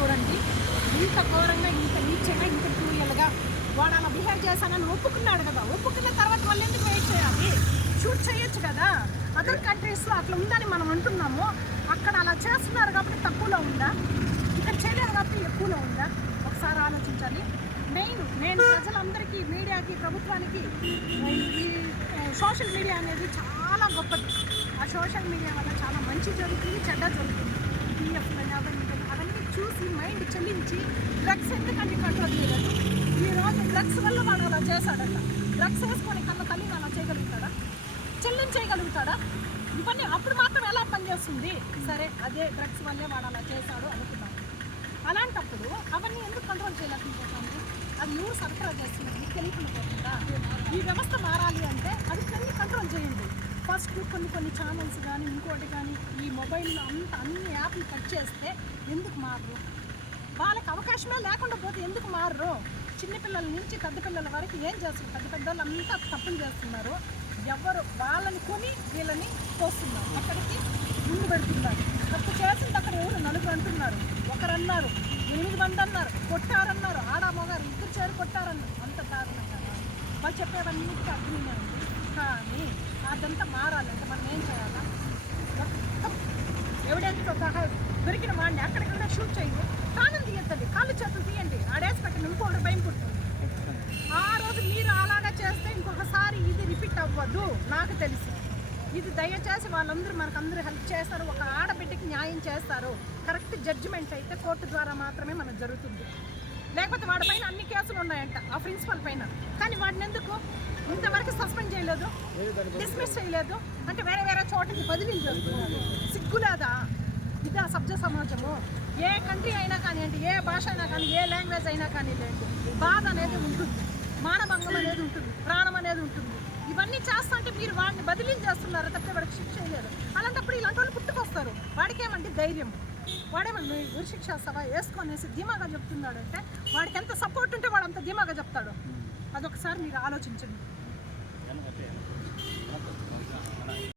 చూడండి. ఇంత ఘోరంగా ఇంత నీచంగా ఇంత క్రూయల్గా వాడు అలా బిహేవ్ చేశానని ఒప్పుకున్నాడు కదా. ఒప్పుకున్న తర్వాత వాళ్ళు ఎందుకు వెయిట్ చేయాలి? షూట్ చేయొచ్చు కదా. అదర్ కంట్రీస్లో అట్లా ఉందని మనం అంటున్నాము. అక్కడ అలా చేస్తున్నారు కాబట్టి తక్కువలో ఉందా? ఇక్కడ చేయలేదు కాబట్టి ఎక్కువలో ఉందా? ఒకసారి ఆలోచించాలి మెయిన్ నేను ప్రజలందరికీ మీడియాకి ప్రభుత్వానికి ఈ సోషల్ మీడియా అనేది చాలా గొప్పది. ఆ సోషల్ మీడియా వల్ల చాలా మంచి జరుగుతుంది చెడ్డ జరుగుతుంది. పిఎఫ్ అవన్నీ చూసి మైండ్ చెల్లించి డ్రగ్స్ ఎందుకండి కంట్రోల్ చేయలేదు? ఈ రోజు డ్రగ్స్ వల్ల వాడు అలా చేశాడట. డ్రగ్స్ వేసుకొని కన్న తల్లి అలా చేయగలుగుతాడా? చెల్లించేయగలుగుతాడా ఇవన్నీ అప్పుడు మాత్రం ఎలా పనిచేస్తుంది? సరే అదే డ్రగ్స్ వల్లే వాడు అలా చేశాడు అనుకున్నాం అలాంటప్పుడు అవన్నీ ఎందుకు కంట్రోల్ చేయలేకపోతుంది అది ఎవరు సరఫరా చేస్తున్నారు మీకు తెలియకుండా పోతుందా? ఈ వ్యవస్థ మారాలి అంటే అది కొన్ని కంట్రోల్ చేయండి ఫస్ట్ కొన్ని కొన్ని ఛానల్స్ కానీ ఇంకోటి కానీ ఈ మొబైల్లో అంత అన్ని యాప్లు కట్ చేస్తే ఎందుకు మారరు? వాళ్ళకి అవకాశమే లేకుండా పోతే ఎందుకు మారరు? చిన్నపిల్లల నుంచి పెద్ద పిల్లల వరకు ఏం చేస్తున్నారు? పెద్ద పెద్ద వాళ్ళు అంతా తప్పులు చేస్తున్నారు. ఎవరు వాళ్ళని కొని వీళ్ళని తోస్తున్నారు అక్కడికి ముందు పెడుతున్నారు. తప్పు చేసింది అక్కడ ఎవరు? నలుగురు అంటున్నారు. ఒకరు అన్నారు ఎనిమిది మంది అన్నారు కొట్టారన్నారు. ఆడామగారు ఇద్దరు చేరు కొట్టారన్నారు. అంత దారుణంగా వాళ్ళు చెప్పేవన్నిటికీ అర్థమే అదంతా మారాలంటే మనం ఏం చేయాలా? మొత్తం ఎవిడెన్స్తో సహా దొరికిన వాడిని అక్కడికన్నా షూట్ చేయండి. కాలం తీయద్దండి. కాళ్ళు చేతులు తీయండి. ఆడేసి పెట్టండి. ఇంకొకటి భయం పుట్టింది ఆ రోజు మీరు అలాగా చేస్తే ఇంకొకసారి ఇది రిపీట్ అవ్వదు. నాకు తెలిసి. ఇది దయచేసి వాళ్ళందరూ మనకందరూ హెల్ప్ చేస్తారు. ఒక ఆడబిడ్డకి న్యాయం చేస్తారు. కరెక్ట్ జడ్జిమెంట్ అయితే కోర్టు ద్వారా మాత్రమే మనకు జరుగుతుంది. లేకపోతే వాడి పైన అన్ని కేసులు ఉన్నాయంట ఆ ప్రిన్సిపల్ పైన. కానీ వాడిని ఎందుకు? ఇంతవరకు సస్పెండ్ చేయలేదు డిస్మిస్ చేయలేదు. అంటే వేరే వేరే చోటకి బదిలీ చేస్తున్నారు. సిగ్గులేదా ఇదా సభ్య సమాజము. ఏ కంట్రీ అయినా కానివ్వండి ఏ భాష అయినా కానీ ఏ లాంగ్వేజ్ అయినా కానివ్వండి బాధ అనేది ఉంటుంది మానభంగం అనేది ఉంటుంది ప్రాణం అనేది ఉంటుంది. ఇవన్నీ చేస్తుంటే మీరు వాడిని బదిలీ చేస్తున్నారు తప్పితే వాడికి శిక్ష చేయలేదు అలాంటప్పుడు ఇలాంటి వాళ్ళు పుట్టుకొస్తారు. వాడికి ఏమంటే ధైర్యం? వాడేమన్నా ఉరి శిక్ష సభ వేసుకొనేసి ధీమాగా చెప్తున్నాడు అంటే వాడికి ఎంత సపోర్ట్ ఉంటే వాడు అంత ధీమాగా చెప్తాడు. అదొకసారి మీరు ఆలోచించండి.